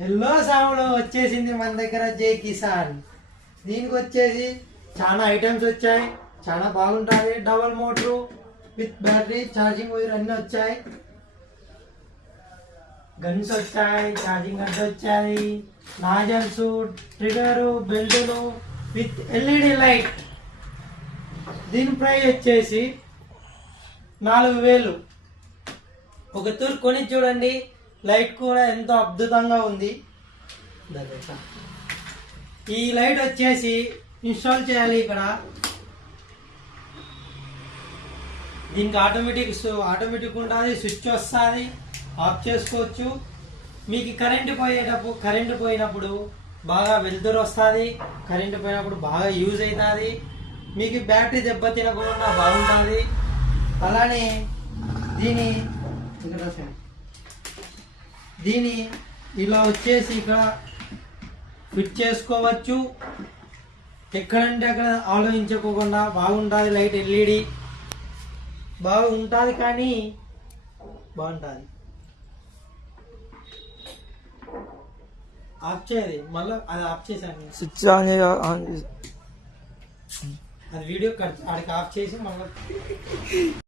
Hello sound వచ్చేసింది మన దగ్గర జై కిసాన్. దీనికి వచ్చేసి చాలా ఐటమ్స్ వచ్చాయి, చాలా బాగుంటుంది. Double motor with battery, charging wire అన్నీ వచ్చాయి. గన్స్ వచ్చాయి, ఛార్జింగ్ గన్స్ వచ్చాయి, నాజల్స్, ట్రిగరు, బెల్టులు విత్ ఎల్ఈడి లైట్. దీని ప్రైస్ వచ్చేసి 4000. ఒక తూరు కొని చూడండి. లైట్ కూడా ఎంతో అద్భుతంగా ఉంది. ఈ లైట్ వచ్చేసి ఇన్స్టాల్ చేయాలి ఇక్కడ. దీనికి ఆటోమేటిక్ ఉంటుంది, స్విచ్ వస్తుంది, ఆఫ్ చేసుకోవచ్చు. మీకు కరెంటు పోయినప్పుడు బాగా వెలుతురు వస్తుంది, కరెంటు పోయినప్పుడు బాగా యూజ్ అవుతుంది. మీకు బ్యాటరీ దెబ్బతినకుండా బాగుంటుంది. అలానే దీని ఇలా వచ్చేసి ఇక్కడ ఫిట్ చేసుకోవచ్చు. ఎక్కడంటే అక్కడ ఆలోచించుకోకుండా బాగుంటుంది. లైట్ ఎల్ఈడి బాగుంటుంది, కానీ బాగుంటుంది. ఆఫ్ చేయాలి, మళ్ళీ అది ఆఫ్ చేశాను. స్విచ్ ఆన్ అది వీడియో కట్ ఆడికి ఆఫ్ చేసి మళ్ళీ